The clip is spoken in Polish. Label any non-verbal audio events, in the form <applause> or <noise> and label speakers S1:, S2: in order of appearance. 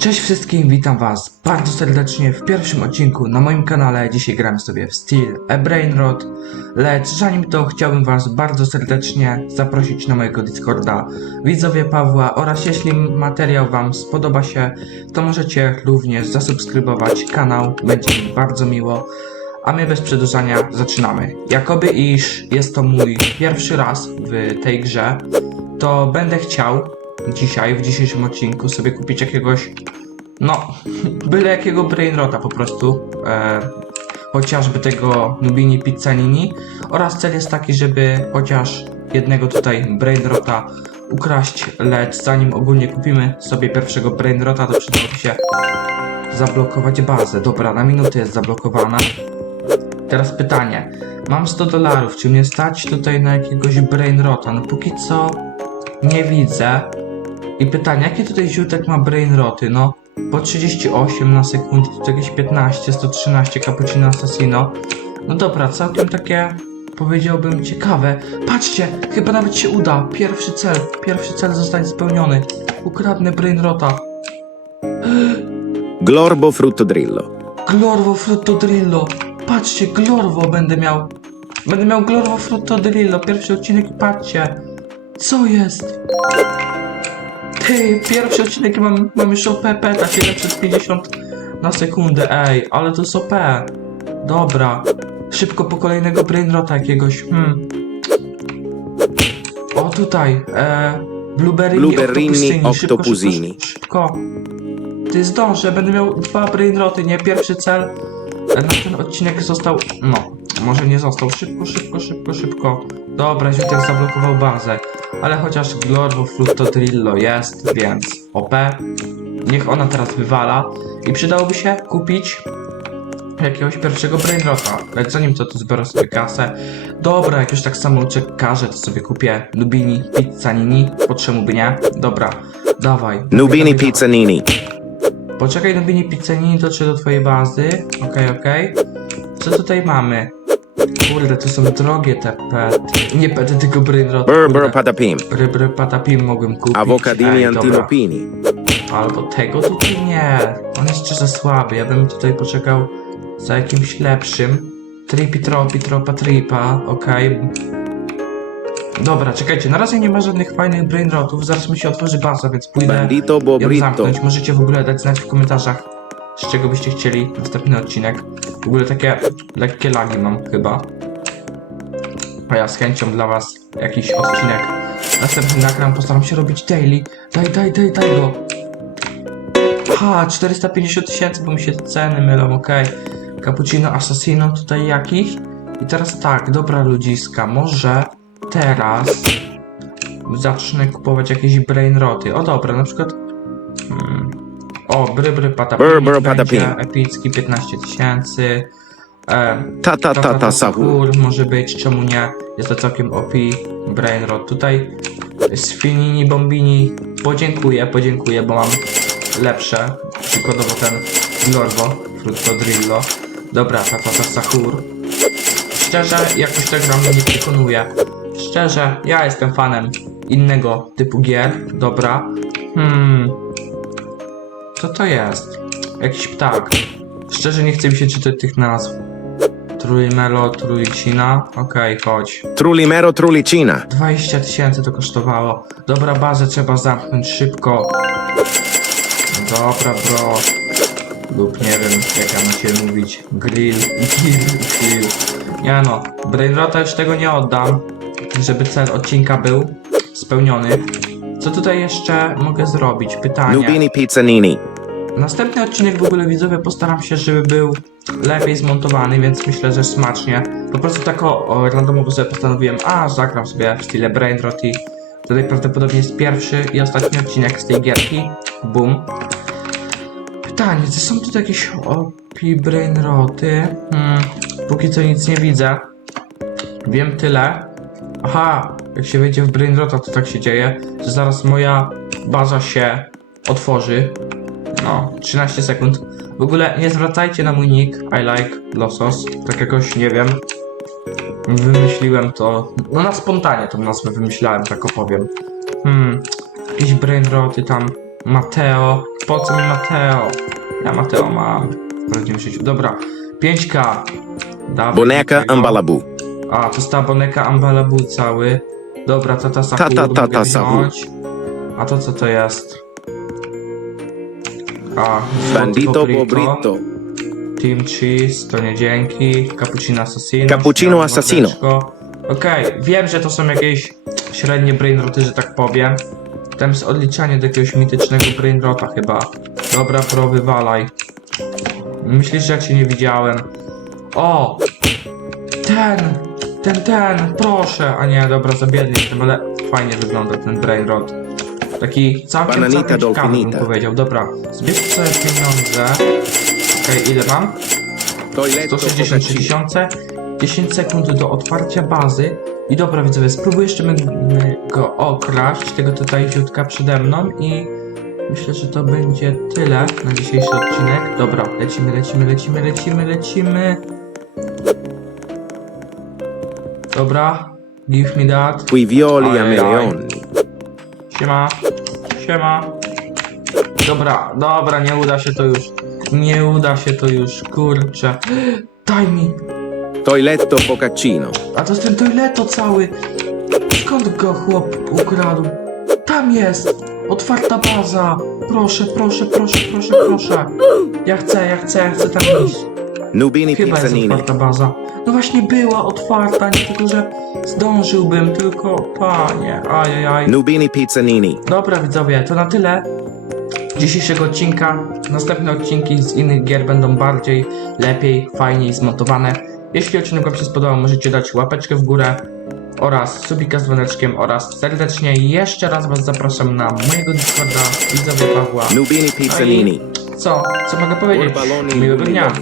S1: Cześć wszystkim, witam was bardzo serdecznie w pierwszym odcinku na moim kanale. Dzisiaj gramy sobie w Steel a Brainrod, lecz zanim to chciałbym was bardzo serdecznie zaprosić na mojego Discorda widzowie Pawła oraz jeśli materiał wam spodoba się, to możecie również zasubskrybować kanał, będzie mi bardzo miło. A my bez przedłużania zaczynamy. Jakoby iż jest to mój pierwszy raz w tej grze, to będę chciał dzisiaj, w dzisiejszym odcinku sobie kupić jakiegoś, no, byle jakiego brainrota po prostu. E, chociażby tego Nubini Pizzanini. Oraz cel jest taki, żeby chociaż jednego tutaj brainrota ukraść, lecz zanim ogólnie kupimy sobie pierwszego brainrota, to przydałoby się zablokować bazę. Dobra, na minutę jest zablokowana. Teraz pytanie. Mam 100 dolarów, czy mnie stać tutaj na jakiegoś brainrota? No póki co nie widzę. I pytanie, jakie tutaj źródek ma brainroty? No, po 38 na sekundę, to jakieś 15, 113 Cappuccino Assassino. No dobra, całkiem takie, powiedziałbym, ciekawe. Patrzcie, chyba nawet się uda. Pierwszy cel, pierwszy cel zostanie spełniony. Ukradnę brainrota. <gasps>
S2: Glorbo Fruttodrillo.
S1: Glorvo Fruttodrillo. Patrzcie, Glorvo będę miał. Będę miał Glorvo Fruttodrillo. Pierwszy odcinek patrzcie. Co jest? Pierwszy odcinek i mam, mam już OP peta, 750 na sekundę. Ej, ale to jest OP. Dobra. Szybko po kolejnego brainrota jakiegoś. Hmm. O tutaj. E, Blueberry
S2: Blueberrini
S1: Octopusyni. Szybko. Szybko, szybko. Ty zdążę, będę miał dwa brainroty, nie? Pierwszy cel e, na ten odcinek został, no, może nie został. Szybko, szybko, szybko, szybko. Dobra, Ziutek zablokował bazę. Ale chociaż Glorvo Fruttodrillo jest, więc OP. Niech ona teraz wywala. I przydałoby się kupić jakiegoś pierwszego brainrota. Lecz zanim to, to zbiorę sobie kasę. Dobra, jak już tak samo czekarzę, to sobie kupię Lubini Pizzanini. Po czemu by nie? Dobra, dawaj.
S2: Nubini. Pizzanini.
S1: Poczekaj, Nubini Pizzanini dotrze do twojej bazy. Okej, okej. Co tutaj mamy? Kurde, to są drogie te pety. Nie pety, tylko brainrot.
S2: Burbur Patapim.
S1: Rybry patapim mogłem kupić. Dobra.
S2: Antinopini.
S1: Albo tego tutaj nie. On jest szczerze słaby. Ja bym tutaj poczekał za jakimś lepszym. Tripi tropi tropa tripa, okej. Dobra, czekajcie, na razie nie ma żadnych fajnych brainrotów. Zaraz mi się otworzy baza, więc pójdę
S2: Bandito
S1: ją
S2: Bobrito.
S1: zamknąć. Możecie w ogóle dać znać w komentarzach, z czego byście chcieli następny odcinek. W ogóle takie lekkie lagi mam chyba. A ja z chęcią dla was jakiś odcinek następny nagram. Postaram się robić daily. Daj, daj, daj, daj go. Ha, 450 tysięcy, bo mi się ceny mylą, okej. Cappuccino Assassino tutaj jakiś. I teraz tak, dobra ludziska, może teraz zacznę kupować jakieś brainroty. O dobra, na przykład o, Brybry
S2: Brybry
S1: będzie
S2: Patapim.
S1: epicki 15 tysięcy. E,
S2: Ta ta ta ta sahu.
S1: Sahur może być, czemu nie? Jest to całkiem OP Brainrot. Tutaj z Finini Bombini podziękuję, podziękuję, bo mam lepsze. Przykładowo ten Glorbo, Fruttodrillo. Dobra, Tata ta Sahur. Szczerze, jakoś ta gra mnie nie przekonuje. Szczerze, ja jestem fanem innego typu gier. Dobra. Hmm. Co to jest? Jakiś ptak. Szczerze nie chce mi się czytać tych nazw. Trójmelo, trójcina. Okej, chodź.
S2: Trulimero Trulicina.
S1: 20 tysięcy to kosztowało. Dobra, bazę trzeba zamknąć szybko. Dobra, bro. Lub nie wiem, jak ja na ciebie mówić. Grill, grill, grill. Nie no, Brainrota już tego nie oddam, żeby cel odcinka był spełniony. Co tutaj jeszcze mogę zrobić? Pytanie.
S2: Nubini Pizzanini.
S1: Następny odcinek w ogóle widzowie postaram się, żeby był lepiej zmontowany, więc myślę, że smacznie. Po prostu tak o, o randomowo sobie postanowiłem, a zagram sobie w stile Brainrot i tutaj prawdopodobnie jest pierwszy i ostatni odcinek z tej gierki. Boom. Pytanie, czy są tutaj jakieś OP Brainroty? Hmm, póki co nic nie widzę. Wiem tyle. Aha, jak się wejdzie w Brainrota, to tak się dzieje, że zaraz moja baza się otworzy. No, 13 sekund. W ogóle nie zwracajcie na mój nick I like Losos. Tak jakoś nie wiem. Wymyśliłem to. No na spontanie tą nazwę wymyślałem, tak opowiem. Hmm. Jakieś brainroty tam. Mateo. Po co mi Mateo? Ja Mateo mam w życiu. Dobra. 5K. Dawaj
S2: Boneca
S1: tego.
S2: Ambalabu.
S1: A, to jest ta boneka Ambalabu cały. Dobra, tata Sakur
S2: Tata, tata,
S1: mogę
S2: Sakur.
S1: wziąć. A to co to jest? A,
S2: Bandito Bobrito.
S1: Team Cheese, to nie dzięki. Cappuccino Assassino.
S2: Cappuccino Assassino.
S1: Okej, wiem, że to są jakieś średnie brainroty, że tak powiem. Tam jest odliczanie do jakiegoś mitycznego brainrota chyba. Dobra, pro, wywalaj. Myślisz, że ja cię nie widziałem? O! Ten! Ten, ten! Proszę! A nie, dobra, za biedny jestem, ale fajnie wygląda ten brainrot. Taki całkiem,
S2: Bananita
S1: całkiem ciekawy bym
S2: dolfinita.
S1: powiedział. Dobra, zbierz sobie pieniądze. Okej, ile mam?
S2: Toiletto
S1: 163
S2: Focaccia.
S1: tysiące, 10 sekund do otwarcia bazy. I dobra widzowie, spróbuję jeszcze go okraść, tego tutaj ziutka przede mną i myślę, że to będzie tyle na dzisiejszy odcinek. Dobra, lecimy, lecimy, lecimy, lecimy, lecimy. Dobra, give me that.
S2: Qui violi a meleoni.
S1: Siema, siema. Dobra, dobra, nie uda się to już. Nie uda się to już, kurczę. <gasps> Daj mi,
S2: Toiletto Focaccino.
S1: A to jest ten toileto cały. Skąd go chłop ukradł? Tam jest! Otwarta baza! Proszę, proszę, proszę, proszę, proszę. Ja chcę, ja chcę, ja chcę tam iść.
S2: Nubini
S1: Chyba jest
S2: Pizzanini.
S1: otwarta baza. No właśnie była otwarta, nie tylko, że zdążyłbym, tylko panie, ajajaj.
S2: Nubini Pizzanini.
S1: Dobra widzowie, to na tyle dzisiejszego odcinka. Następne odcinki z innych gier będą bardziej, lepiej, fajniej zmontowane. Jeśli odcinek Wam się spodobał, możecie dać łapeczkę w górę oraz subika z dzwoneczkiem oraz serdecznie jeszcze raz Was zapraszam na mojego Discorda, widzowie Pawła.
S2: Nubini Pizzanini.
S1: Co? Co mogę powiedzieć?
S2: Urbaloni
S1: Miłego dnia.